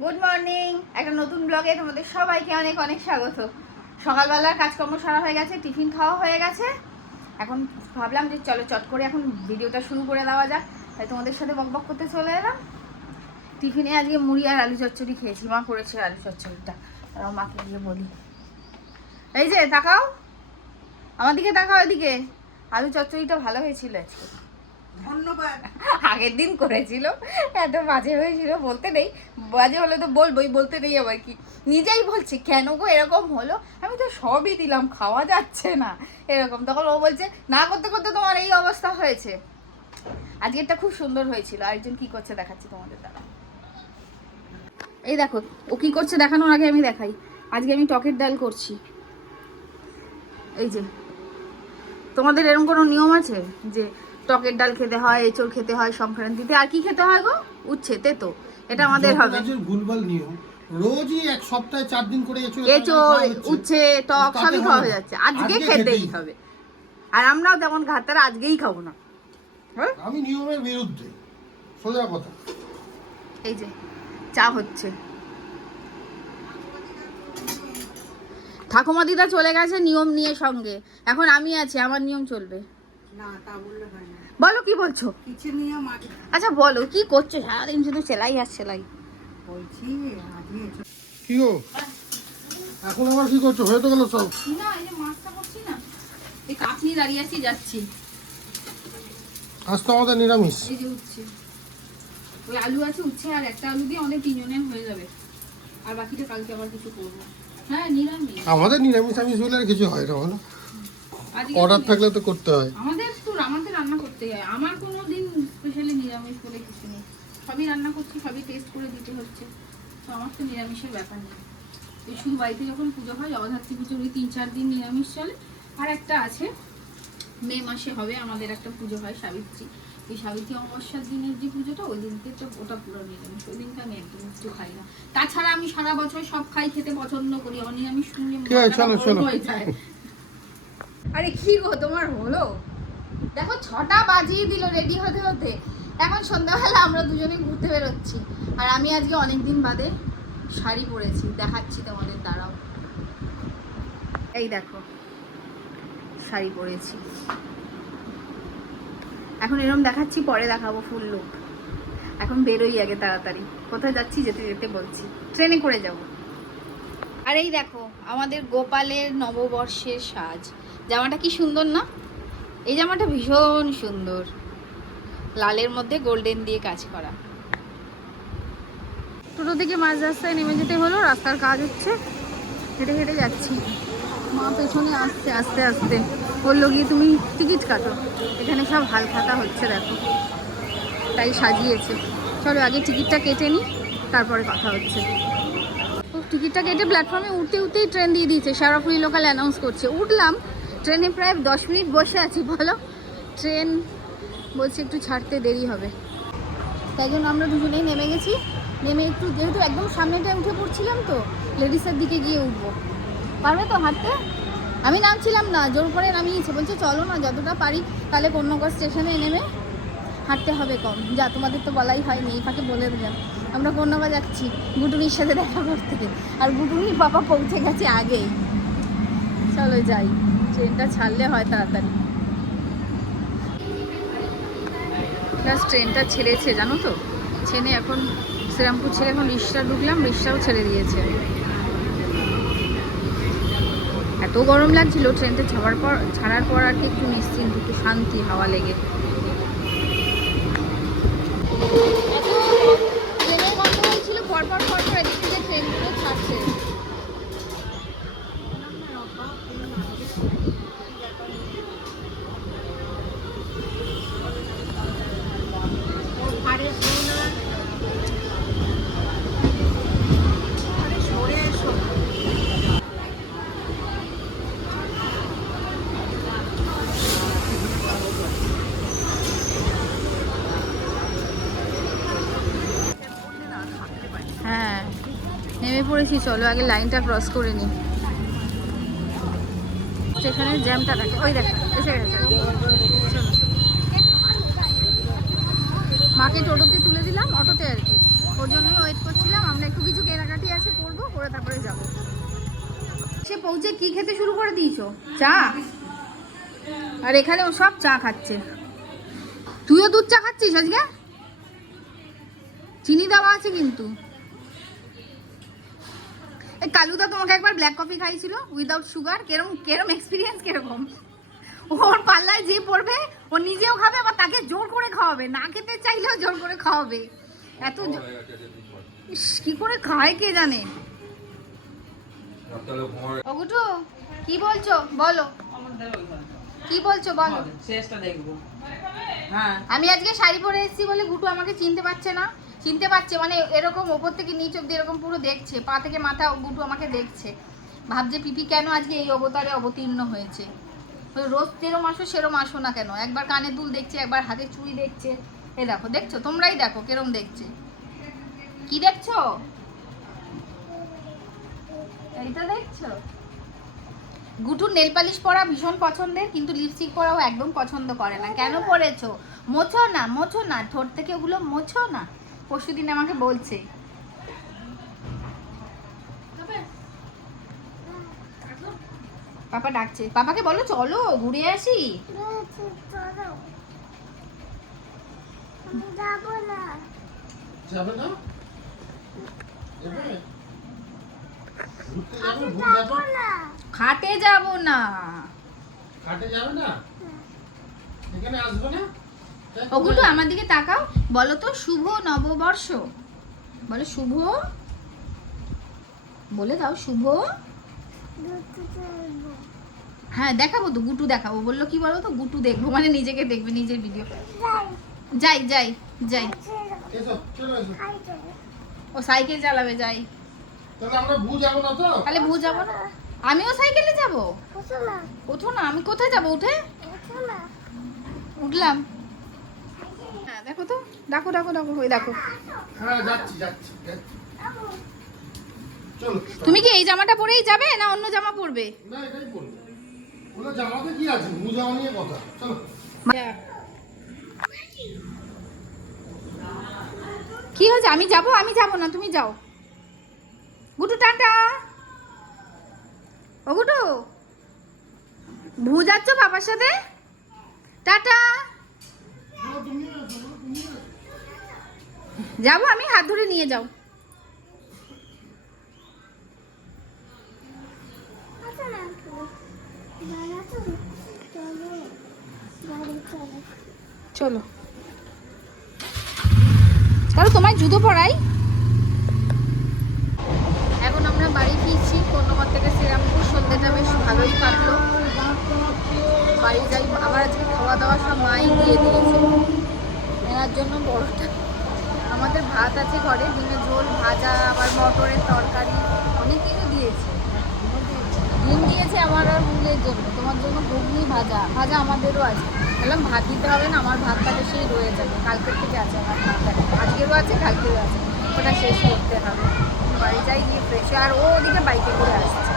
Good morning, একটা নতুন ব্লগে তোমাদের সবাইকে অনেক অনেক স্বাগত। সকালবেলার কাজকর্ম সারা হয়ে গেছে, টিফিন খাওয়া হয়ে গেছে। এখন ভাবলাম যে চলো চট করে এখন ভিডিওটা শুরু করে দেওয়া যাক, তাই তোমাদের সাথে বকবক করতে চলে এলাম। টিফিনে আজকে মুড়ি আর আলু চচ্চড়ি খেয়েছি, মা করেছে আলু চচ্চড়িটা। আর মাকে গিয়ে বলি, এই যে তাকাও, আমার দিকে তাকাও, এদিকে। আলু চচ্চড়িটা ভালো হয়েছিল আজকে, ধন্যবাদ। আগের দিন করেছিল, এত বাজে হয়েছিল বলতে নেই, বাজে হলে তো বলবোই, বলতে নেই আবার কি। নিজেই বলছি কেন গো এরকম হলো, আমি তো সবই দিলাম, খাওয়া যাচ্ছে না এরকম। তখন ও বলছে না করতে করতে তোমার এই অবস্থা হয়েছে। আজকেরটা খুব সুন্দর হয়েছিল। আরেকজন কি করছে দেখাচ্ছি তোমাদের দ্বারা। এই দেখো ও কি করছে, দেখানোর আগে আমি দেখাই। আজকে আমি টকের ডাল করছি। এই যে, তোমাদের এরকম কোনো নিয়ম আছে যে টকের ডাল খেতে হয়, এঁচড় খেতে হয় সংক্রান্তিতে? আর কি খেতে হয় গো? উচ্ছে, তেতো, এটা আমাদের হবে। ভুলভাল নিয়ম, রোজই এক সপ্তাহে 4 দিন করে এঁচড়, উচ্ছে, টক সবই খাওয়া হয়ে যাচ্ছে, আজকে খেতেই হবে। আর আমরাও তেমন ঘাটতারা আজকেই খাবো না। আমি নিয়মের বিরুদ্ধে, সোজা কথা। এই যে চা হচ্ছে, ঠাকুমা দিদা চলে গেছে নিয়ম নিয়ে সঙ্গে, এখন আমি আছি, আমার নিয়ম চলবে না, তা বললে হয় না। বলো কি বলছো? কিছু নিয়ম আগে আচ্ছা বলো কি করছো, সারাদিন শুধু সেলাই আর সেলাই। বলছি আজকে কি গো, এখন আবার কি করছো? হয়ে তো গেল সব। না, এই যে মাছটা করছি না, এই কাঠ নিয়ে দাঁড়িয়ে আছি, যাচ্ছি। আজ তো আমাদের নিরামিষ। এই যে উচ্ছে, ওই আলু আছে, উচ্ছে আর একটা আলু দিয়ে আমাদের তিনজনের হয়ে যাবে, আর বাকিটা কালকে আবার কিছু করবো। হ্যাঁ নিরামিষ, আমাদের নিরামিষ আমি বলে আর কিছু হয় না, বলো। আজকে অর্ডার থাকলে তো করতে হয়। আমাদের রান্না করতেই হয়। আমার কোনো দিন স্পেশালি নিরামিষ বলে কিছু নেই, সবই রান্না করছি, সবই টেস্ট করে দিতে হচ্ছে, তো আমার তো নিরামিষের ব্যাপার নেই। এই শুধু বাড়িতে যখন পুজো হয়, জগদ্ধাত্রী পুজো, ওই 3-4 দিন নিরামিষ চলে। আর একটা আছে, মে মাসে হবে আমাদের একটা পুজো হয় সাবিত্রী, এই সাবিত্রী অমাবস্যার দিনের যে পুজোটা, ওই দিনকে তো ওটা পুরো নিরামিষ, ওই দিনটা আমি একদম কিছু খাই না। তাছাড়া আমি সারা বছর সব খাই, খেতে পছন্দ করি, অনিরামিষ শুনলে হয়ে যায়। আরে কি গো তোমার হলো, দেখো 6টা বাজিয়ে দিল রেডি হতে হতে। এখন সন্ধ্যাবেলা আমরা দুজনে ঘুরতে বেরোচ্ছি, আর আমি আজকে অনেকদিন বাদে শাড়ি পরেছি, দেখাচ্ছি তোমাদের, দাঁড়াও। এই দেখো শাড়ি পরেছি, এখন এরকম দেখাচ্ছি, পরে দেখাবো ফুল লুক। এখন বেরোই আগে তাড়াতাড়ি, কোথায় যাচ্ছি যেতে যেতে বলছি, ট্রেনে করে যাব। আর এই দেখো আমাদের গোপালের নববর্ষের সাজ, জামাটা কি সুন্দর না? এই জামাটা ভীষণ সুন্দর, লালের মধ্যে গোল্ডেন দিয়ে কাজ করা। টোটো থেকে মাঝ রাস্তায় নেমে যেতে হলো, রাস্তার কাজ হচ্ছে, হেঁটে হেঁটে যাচ্ছি। মা পেছনে আসছে আস্তে আস্তে, বললো গিয়ে তুমি টিকিট কাটো, এখানে সব হালখাতা হচ্ছে দেখো, তাই সাজিয়েছে। চলো আগে টিকিটটা কেটে নিই, তারপরে কথা হচ্ছে। টিকিটটা কেটে প্ল্যাটফর্মে উঠতে উঠতেই ট্রেন দিয়ে দিয়েছে, শেরাফুলি লোকাল অ্যানাউন্স করছে। উঠলাম, ট্রেনে প্রায় 10 মিনিট বসে আছি, বলো। ট্রেন বলছে একটু ছাড়তে দেরি হবে, তাই জন্য আমরা দুজনেই নেমে গেছি। নেমে একটু, যেহেতু একদম সামনেটায় উঠে পড়ছিলাম, তো লেডিসের দিকে গিয়ে উঠবো। পারবে তো হাঁটতে? আমি নামছিলাম না, জোর করে নামিয়েছে, বলছে চলো না যতটা পারি, তাহলে কন্যাগড় স্টেশনে নেমে হাঁটতে হবে কম। যা, তোমাদের তো বলাই হয়নি, এই ফাঁকে বলে দিলাম। আমরা কন্যাগড় যাচ্ছি গুটুনির সাথে দেখা করতে, আর গুটুনির বাবা পৌঁছে গেছে আগেই। চলো যাই, ট্রেনটা ছাড়লে হয় তাড়াতাড়ি। ট্রেনটা ছেড়েছে জানো তো, ছেড়ে এখন শ্রীরামপুর ছেড়ে এখন রিক্সা ঢুকলাম, রিক্সাও ছেড়ে দিয়েছে। এত গরম লাগছিল, ট্রেনটা ছাড়ার পর আর কি একটু নিশ্চিন্ত, একটু শান্তি, হাওয়া লেগে। ট্রেনের গন্ধ হয়েছিল পরপর এদিক থেকে ট্রেনগুলো ছাড়ছে। হ্যাঁ নেমে পড়েছি, চলো আগে লাইনটা ক্রস করে নিই। সেখানে জ্যামটা থাকে, ওই দেখো এসে গেছে। চলো, মাকে টোটোতে তুলে দিলাম, অটোতে আর কি, ওর জন্যই ওয়েট করছিলাম। আমরা একটু কি পৌঁছে কি খেতে শুরু করে দিয়েছো? চা? আর এখানে ও সব চা খাচ্ছে। তুইও দুধ চা খাচ্ছিস আজকে? চিনি দেওয়া আছে কিন্তু। এই কালুদা তোমাকে একবার ব্ল্যাক কফি খাইছিল উইদাউট সুগার, কেরম এক্সপিরিয়েন্স কিরকম? ওর পাল্লায় যে পড়বে ও নিজেও খাবে আবার তাকে জোর করে খাওয়াবে, না খেতে চাইলেও জোর করে খাওয়াবে। এত ইস, কি করে খায় কে জানে। ওগুটু কি বলছো বলো, কি বলছো বলো। শেষটা দেখবো। হ্যাঁ আমি আজকে শাড়ি পরে এসেছি বলে গুটু আমাকে চিনতে পারছে না। চিনতে পারছে মানে এরকম ওপর থেকে নিচ অব্দি এরকম পুরো দেখছে, পা থেকে মাথা গুটু আমাকে দেখছে, ভাবছে পিপি কেন আজকে এই অবতারে অবতীর্ণ হয়েছে। রোজ যেরম আসো সেরম আসো না কেন, একবার কানে দুল দেখছে, একবার হাতে চুড়ি দেখছে। এ দেখো, দেখছো তোমরাই দেখো কেরম দেখছে। কি দেখছো? এইটা দেখছো? গুটুর নেল পালিশ পরা ভীষণ পছন্দের, কিন্তু লিপস্টিক পরাও একদম পছন্দ করে না। কেন পরেছো? মোছো না, মোছো না, ঠোঁট থেকে ওগুলো মোছো না। পরশুদিন আমাকে বলছে। পাপা ডাকছে, পাপাকে বলো চলো ঘুরে আসি। যাবে না? যাবে? ঘুরতে যাবে? ঘুরতে যাবে? খাটে যাব না। হাটে যাবে না? এখানে আসবে না? ওগুলো আমার দিকে তাকাও, বলো তো শুভ নববর্ষ। বলো শুভ, বলে দাও শুভ। হ্যাঁ দেখাবো তো, গুটু দেখাবো। বললো কি বলো তো, গুটু দেখবো মানে নিজেকে দেখবে, নিজের ভিডিও। যাই যাই যাই। এসো, চলো এসো। ও সাইকেল চালাবে, যাই। তাহলে আমরা ভু যাবো না তো? তাহলে ভু যাবো না? আমিও সাইকেলে যাবো? ওঠো না। আমি কোথায় যাবো উঠে? উঠলাম। হ্যাঁ দেখো তো, ডাকো ডাকো ডাকো, ওই দেখো। হ্যাঁ যাচ্ছি যাচ্ছি যাচ্ছি। চলো। তুমি কি এই জামাটা পরেই যাবে না অন্য জামা পরবে? না এটাই পড়বে। ওগুলো জামাতে কি আছে? ভু যাওয়া নিয়ে কথা। চলো। কি হয়েছে? আমি যাবো? আমি যাবো না, তুমি যাও। গুটু টাটা। ও গুটু, ভু যাচ্ছ বাবার সাথে? টাটা। যাবো আমি, হাত ধরে নিয়ে যাও। চলো তাহলে তোমায় জুতো পরাই। এখন আমরা বাড়ি ফিরছি কন্যগর থেকে শ্রীরামপুর। সন্ধ্যেটা বেশ ভালোই কাটলো। বাড়ি যাই আবার। আজকে খাওয়া দাওয়া সব মাই দিয়ে দিয়েছে। এনার জন্য বড়টা আমাদের ভাত আছে ঘরে, ডিমের ঝোল, ভাজা, আবার মটরের তরকারি, অনেক কিছু দিয়েছে। ডিম দিয়েছে আমার আর ফুলের জন্য, তোমার জন্য ঘুগনি, ভাজা ভাজা আমাদেরও আছে। বললাম ভাত দিতে হবে না, আমার ভাতটা সেই রয়ে যাবে, কালকের থেকে আছে আমার ভাতটা, আজকেরও আছে কালকেরও আছে, ওটা শেষ করতে হবে। বাড়ি যাই, গিয়ে ফ্রেশ। আর ও ওদিকে বাইকে করে আসছে।